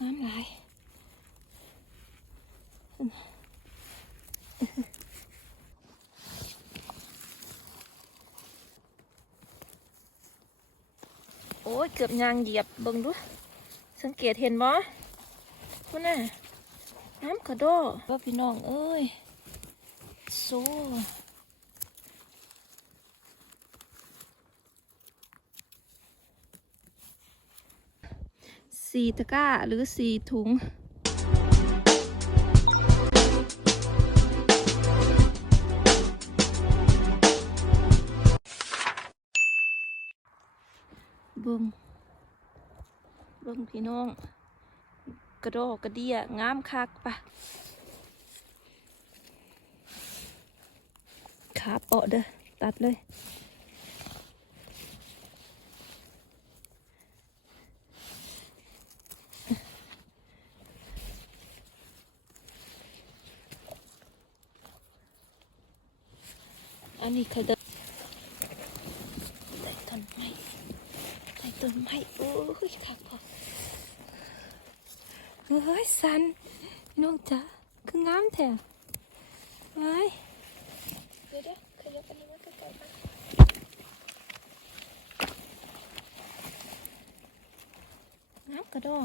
น้ำไหลโอ้ยเกือบยางเหยียบเบิ่งดูสังเกตเห็นบ่มันน่ะน้ำกระโดดว่าพี่น้องเอ้ยโซ สี่ตะกร้า หรือสี่ถุง เบึงเบึงพี่น้อง กระโดกระเดียงามคักปะขาเปาะเด้อตัดเลย นนี้เขาเดินใต้ต้นไม้ใต้ต้นไม้โอ้ยคักพอเฮ้ยสันน้องจ๋าคืองามแท้เฮ้ยเดี๋ยวเดี๋ยวขยับอันนี้มาใกล้ๆกันน้ำกระดอง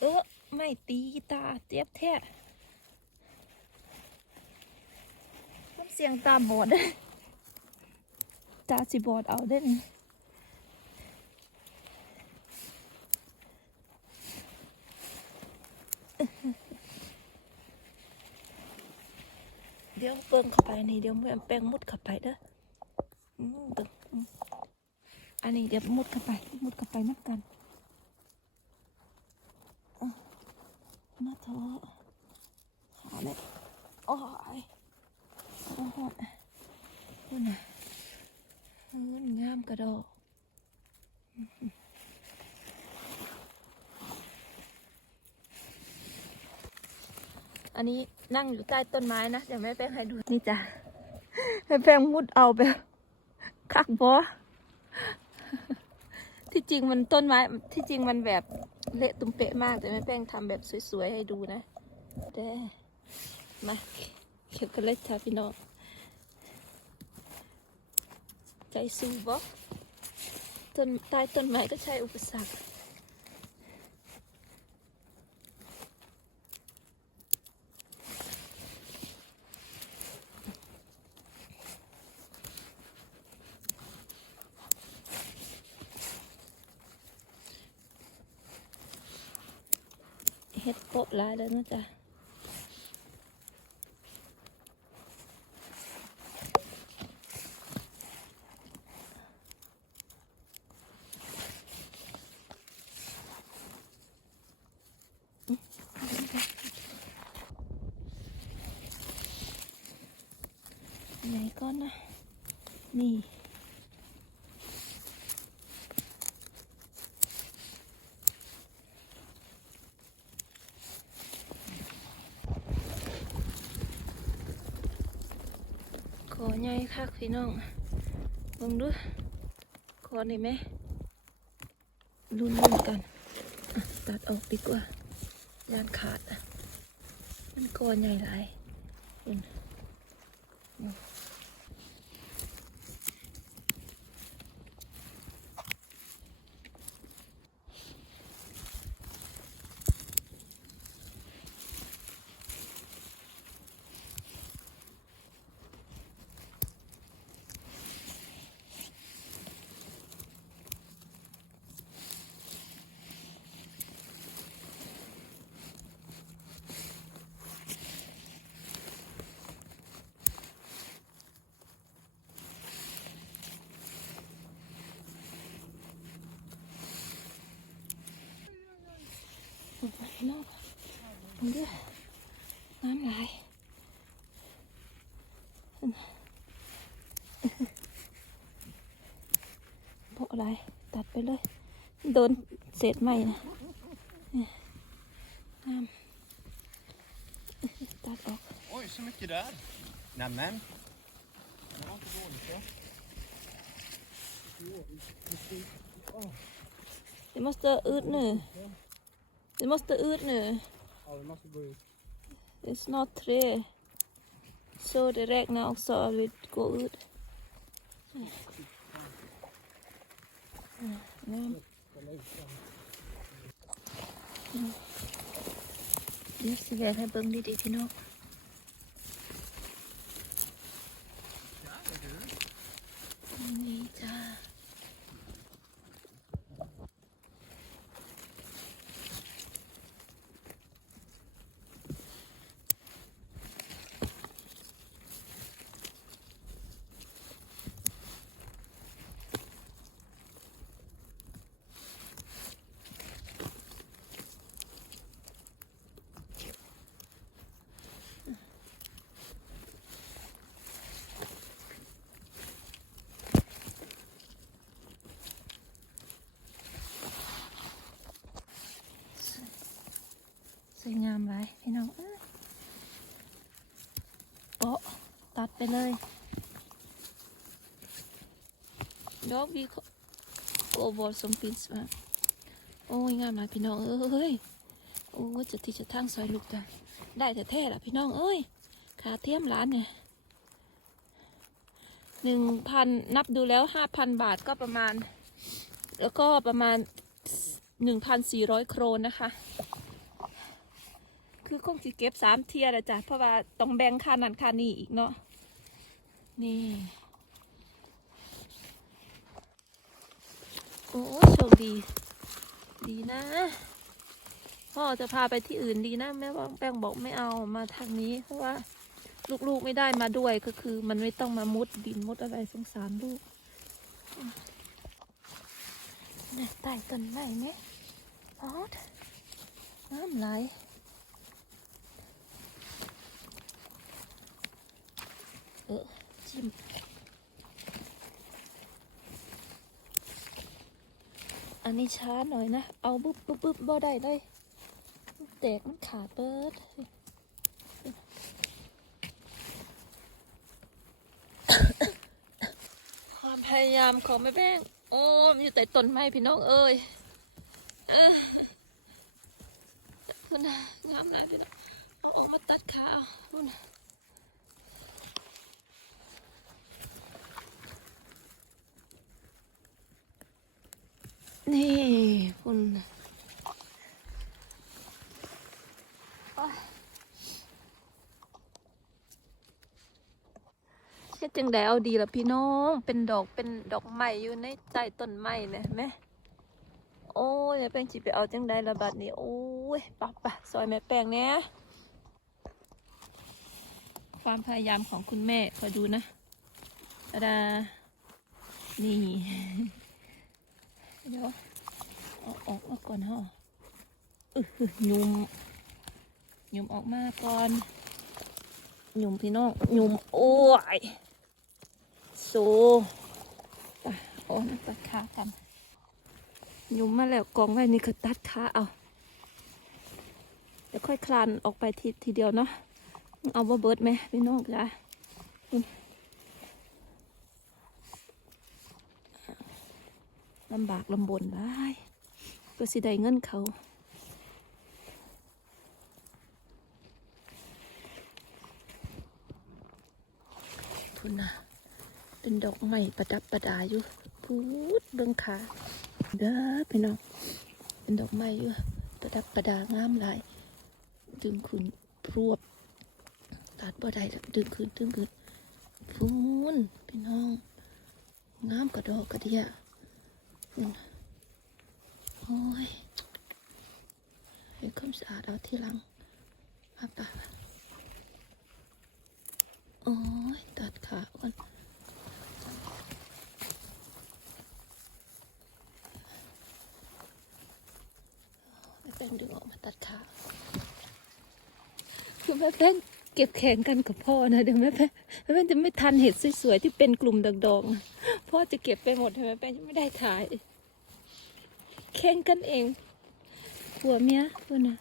เออไม่ตีตาเจ็บแท้ มันเสียงตาบอดเด้ตาสิบอดเอาเด้นเดี๋ยวเบิ่งเข้าไปนี่เดี๋ยวแม่แป้งมุดเข้าไปเด้อตึงอันนี้เดี๋ยวมุดเข้าไป มุดเข้าไปนับกันอะน่าท้อหาเลยโอ้ย โอ้โห คุณน่ะเอองามกระโดดอันนี้นั่งอยู่ใต้ต้นไม้นะเดี๋ยวแม่แป้งให้ดูนี่จ้ะแม่แป้งมุดเอาแบบคักบอที่จริงมันต้นไม้ที่จริงมันแบบเละตุ้มเป๊ะมากแต่แม่แป้งทำแบบสวยๆให้ดูนะเด้มาเก็บกันเลยจ้าพี่น้อง ใจสู้บ่ต้นใต้ต้นไม้ก็ใช้อุปสรรคเฮ็ดโปะหลายแล้วนะจ๊ะ ไหนก่อนนะ นี่ ขอใหญ่คักพี่น้องเบิ่งดูขอนี่ไหมรุ่นๆกันอะตัดออกดีกว่ายานขาดอะมันกอใหญ่หลายอืม พี่น้องมึงด้น้ำไหลเพราะอะไรตัดไปเลย โดนเศษไม้นะน้ำตัดออก Oj, så mycket där. Nämen. Det var inte dåligt va? Det måste ut nu. Det måste ut nu. Ja, det måste gå ut. Det är snart tre. Så det räknar också att vi går ut. Ja. เดี๋ยวสิแวะให้เบิ่งดีๆพี่น้องนี่จ้า สวยงามไรพี่น้องเอ้ยโปะตัดไปเลยดอกบีโกบอลสมปินส์มาโอ้ยงามไรพี่น้องเอ้ยโอ้ยจะที่จะทางซอยลูกจ้ะได้แต่แท้ละพี่น้องเอ้ยขาเทียมร้านเนี่ยหนึ่งพันนับดูแล้วห้าพันบาทก็ประมาณ แล้วก็ประมาณหนึ่งพันสี่ร้อยโครนนะคะ คือคงสิเก็บสามเทียละจ้ะเพราะว่าต้องแบ่งค่านั้นค่านี้อีกเนาะนี่โอ้โชคดี ดีนะพ่อจะพาไปที่อื่นดีนะแม่ว่าแป้งบอกไม่เอามาทางนี้เพราะว่าลูกๆไม่ได้มาด้วยก็คือ มันไม่ต้องมามุดดินมุดอะไรสงสารลูกเนี่ยใต้ต้นไม้เนี่ยออดน้ำไหล ออจิ้มอันนี้ช้าหน่อยนะ เอาปุ๊บปุ๊บปุ๊บบ่ได้เลยแตกมันขาดเปิดความพยายามของแม่แป้งโอ้มนอยู่แต่ต้นไม้พี่น้องเอ้ยคุณงามหลายพี่น้องเอาออกมาตัดขาเอาคุณ นี่คุณเฮ็ดจังไดเอาดีละพี่น้อง เป็นดอกเป็นดอกไม้อยู่ในใต้ต้นไม้เนี่ยเห็นไหมโอ้ยแม่แป้งจิไปเอาจังไดละบัดนี้ โอ้ยปะปะซอยแม่แป้งเนี่ยความพยายามของคุณแม่คอยดูนะตาดานี่ เดี๋ยวเอาออกมาก่อนฮะอือหือยุ่มยุ่มออกมาก่อนยุ่มพี่น้องยุ่มโอ้ยโซไปโอ้มาตัดขากันยุ่มมาแล้วกองไว้นี่ก็ตัดขาเอาเดี๋ยวค่อยคลานออกไปทีทีเดียวเนาะเอาบ่เบิดไหมพี่น้องจ้ะ ลำบากลำบนได้ก็สิได้เงินเขาทุนนะเป็นดอกไม้ประดับประดาอยู่พูดเบิ่งขาเด้อพี่น้องเป็นดอกไม้อยู่ประดับประดางามหลายดึงขึ้นพรวบตัดบ่ได้ดึงขึ้นดึงขึ้นพูนพี่น้องงามกระดอกกระเดีย โอ้ยให้ความสะอาดเอาที่หลังมาปะโอ้ยตัดขาก่อนแม่แป้งดึงออกมาตัดขาคือแม่แป้งเก็บแข่งกันกับพ่อนะเดี๋ยวแม่แป้งแม่แป้งจะไม่ทันเห็ดสวยๆที่เป็นกลุ่มดอกๆ พ่อจะเก็บไปหมดแม่แป้งไม่ได้ถ่าย แข่งกันเองผัวเมียพูดนะ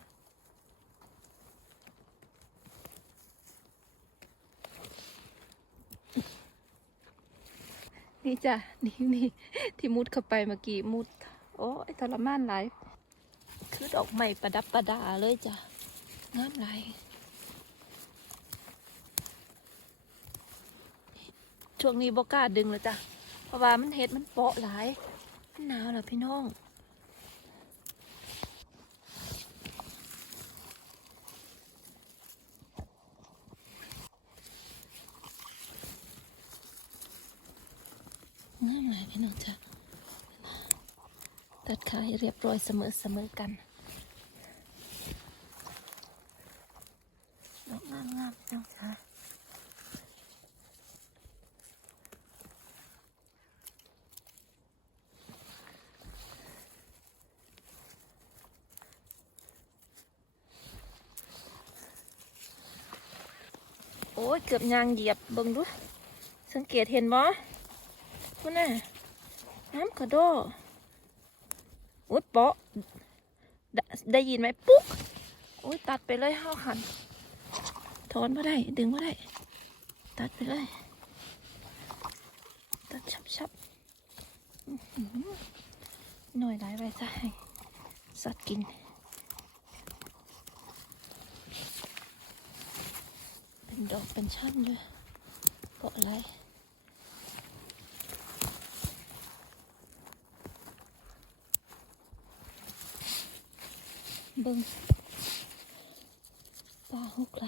นี่จ้ะนี่นี่ที่มุดเข้าไปเมื่อกี้มุด โอ้ยทรมานหลายคือดอกไม้ประดับประดาเลยจ้ะงามหลายช่วงนี้บกล้าดึงเลยจ้ะ เพราะว่ามันเห็ดมันเปาะหลายมันหนาวเหรอพี่น้องง่ายเลยพี่น้องจ้ะตัดขาให้เรียบร้อยเสมอเสมอกันดอกงามงามๆพี่น้องจ้ะโอ้ยเกือบยางเหยียบเบิ่งดู สังเกตเห็นบ่มันน่ะน้ำกระโดดโอ๊ยเปาะได้ได้ยินไหมปุ๊กโอ๊ยตัดไปเลยห้าขันถอนมาได้ ดึงมาได้ ตัดไปเลย ตัดชับชับหน่อยหลายใบซะให้สัตว์กิน เป็นดอกเป็นช่อนด้วยเกาะอะไรบึงปลาหกไร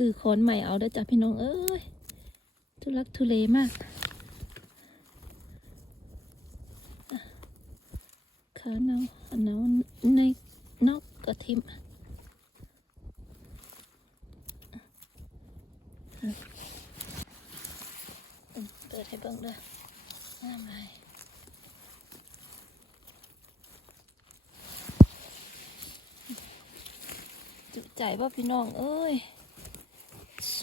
ลือขอนใหม่เอาได้จ้ะพี่น้องเอ้ยทุลักทุเลมากขาเนาอันเนาในนอกกระทิมอืมเปิดให้เบิ่งด้วยงามไรจุใจว่าพี่น้องเอ้ย โซ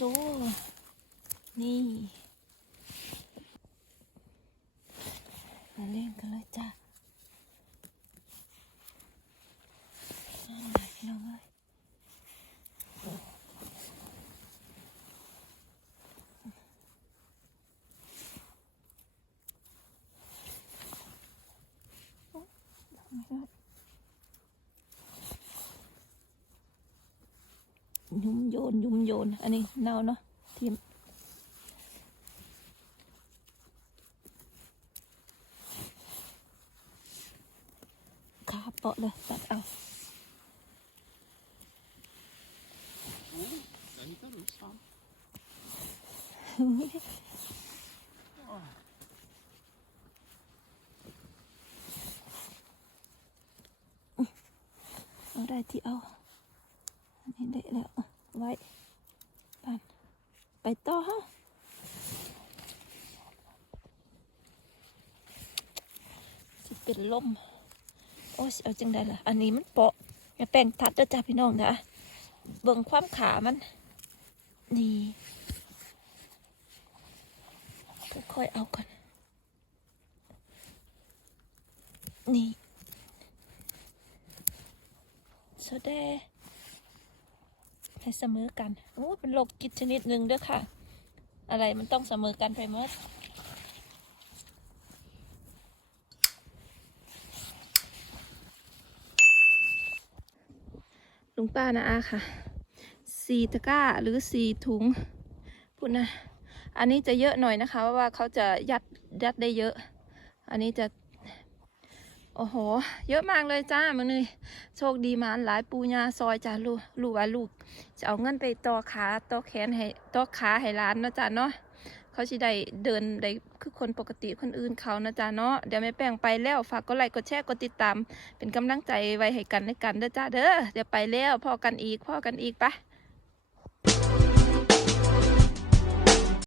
นี่มาเล่นกันเลยจ้าไหนพี่น้องเอ้ยโอ๊ะดอกไม้ด้วยยุ่มโย นยุ่มโยน อันนี้เน่าเนาะทีมขาเปาะเลยตัดเอาเอาได้ที่เอา อันนี้ได้แล้ว ไว้ไปไปต่อฮะสิเป็นลมโอ้ยเอาจังได้ละอันนี้มันเปาะอย่าแป้งทัดเด้อจ้าพี่น้องนะเบิ่งความขามัน นี่ค่อยๆเอาก่อนนี่โซเด ให้เสมอกันโอ้เป็นโรคกิจชนิดหนึ่งด้วยค่ะ อะไรมันต้องเสมอกันไปหมดลุงป้านะอาค่ะสี่ตะกร้าหรือสี่ถุงพูดนะ อันนี้จะเยอะหน่อยนะคะเพราะว่าเขาจะยัดยัดได้เยอะ อันนี้จะ โอ้โห เยอะมากเลยจ้ามึงนี่โชคดีมานหลายปูญาซอยจ้าลูกลูกว่าลูก จะเอาเงินไปต่อขาต่อแขนให้ต่อขาให้ร้านเนาะจ้าเนาะเขาสิได้เดินได้คือคนปกติคนอื่นเขานะจ้าเนาะเดี๋ยวแม่แป้งไปแล้วฝากกดไลค์กดแชร์กดติดตาม เป็นกำลังใจไว้ให้กันและกันเด้อจ้าเด้อเดี๋ยวไปแล้วพอกันอีกพอกันอีกปะ